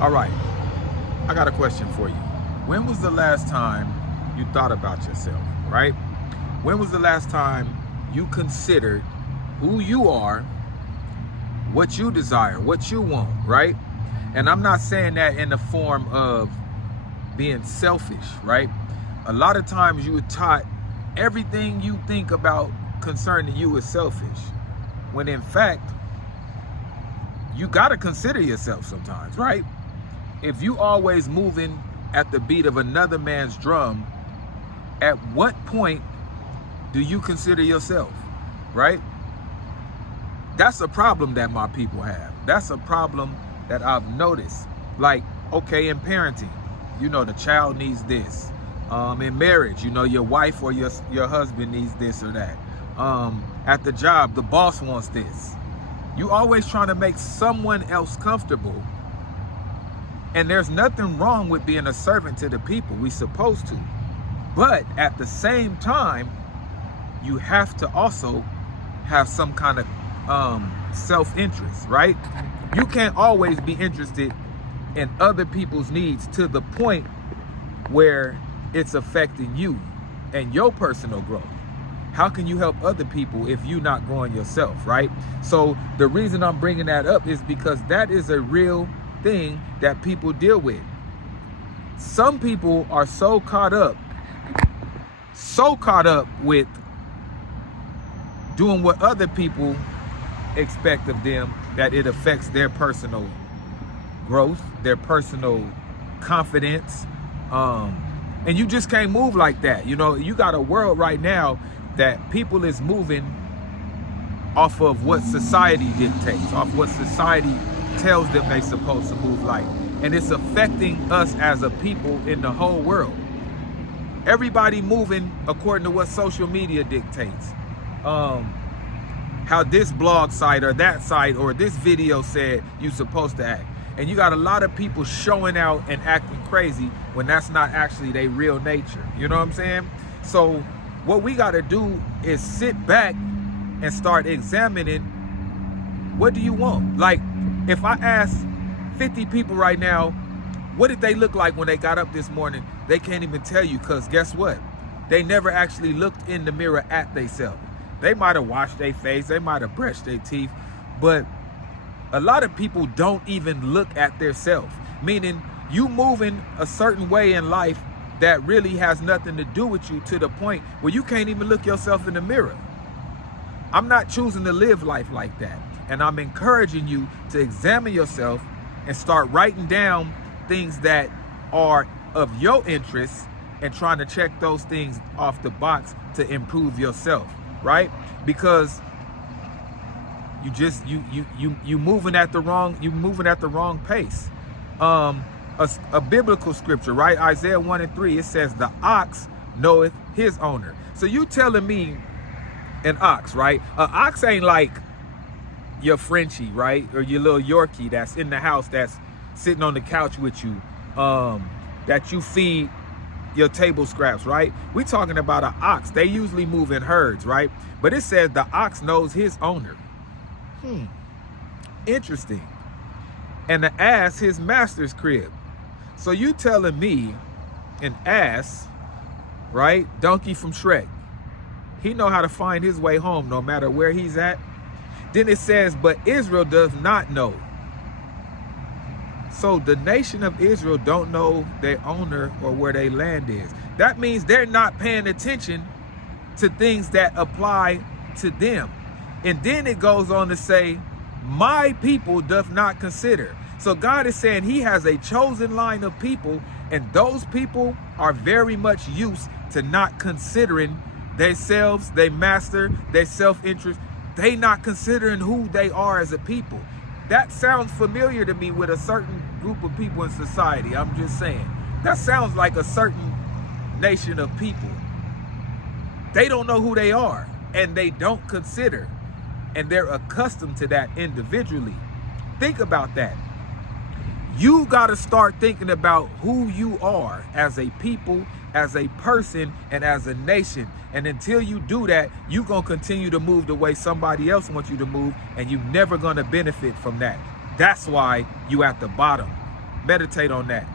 All right, I got a question for you. When was the last time you thought about yourself, right? When was the last time you considered who you are, what you desire, what you want, right? And I'm not saying that in the form of being selfish, right? A lot of times you were taught everything you think about concerning you is selfish, when in fact, you got to consider yourself sometimes, right? If you always moving at the beat of another man's drum, at what point do you consider yourself, right? That's a problem that my people have. That's a problem that I've noticed. Like, okay, in parenting, you know, the child needs this. In marriage, you know, your wife or your husband needs this or that. At the job, the boss wants this. You always trying to make someone else comfortable. And there's nothing wrong with being a servant to the people. We're supposed to. But at the same time, you have to also have some kind of self-interest, right? You can't always be interested in other people's needs to the point where it's affecting you and your personal growth. How can you help other people if you're not growing yourself, right? So the reason I'm bringing that up is because that is a real thing that people deal with. Some people are so caught up with doing what other people expect of them that it affects their personal growth, their personal confidence. And you just can't move like that. You know, you got a world right now that people is moving off of what society dictates, off what society tells them they're supposed to move like. And it's affecting us as a people in the whole world. Everybody moving according to what social media dictates. How this blog site or that site or this video said you're supposed to act. And you got a lot of people showing out and acting crazy when that's not actually their real nature. You know what I'm saying? So what we got to do is sit back and start examining, what do you want? Like, if I ask 50 people right now, what did they look like when they got up this morning? They can't even tell you, because guess what? They never actually looked in the mirror at themselves. They might have washed their face, they might have brushed their teeth, but a lot of people don't even look at themselves. Meaning, you moving a certain way in life that really has nothing to do with you, to the point where you can't even look yourself in the mirror. I'm not choosing to live life like that. And I'm encouraging you to examine yourself and start writing down things that are of your interest and trying to check those things off the box to improve yourself, right? Because you moving at the wrong pace. A biblical scripture, right? Isaiah 1:3, it says, the ox knoweth his owner. So you telling me an ox, right? An ox ain't like your Frenchie, right? Or your little Yorkie that's in the house, that's sitting on the couch with you, that you feed your table scraps, right? We're talking about an ox. They usually move in herds, right? But it says the ox knows his owner. Interesting. And the ass his master's crib. So you telling me an ass, right? Donkey from Shrek, he know how to find his way home no matter where he's at. Then it says, but Israel does not know. So the nation of Israel don't know their owner or where their land is. That means they're not paying attention to things that apply to them. And then it goes on to say, my people doth not consider. So God is saying he has a chosen line of people, and those people are very much used to not considering themselves, their master, their self-interest. They not considering who they are as a people. That sounds familiar to me with a certain group of people in society. I'm just saying. That sounds like a certain nation of people. They don't know who they are, and they don't consider. And they're accustomed to that individually. Think about that. You got to start thinking about who you are as a people, as a person, and as a nation. And until you do that, you're going to continue to move the way somebody else wants you to move, and you're never going to benefit from that. That's why you at the bottom. Meditate on that.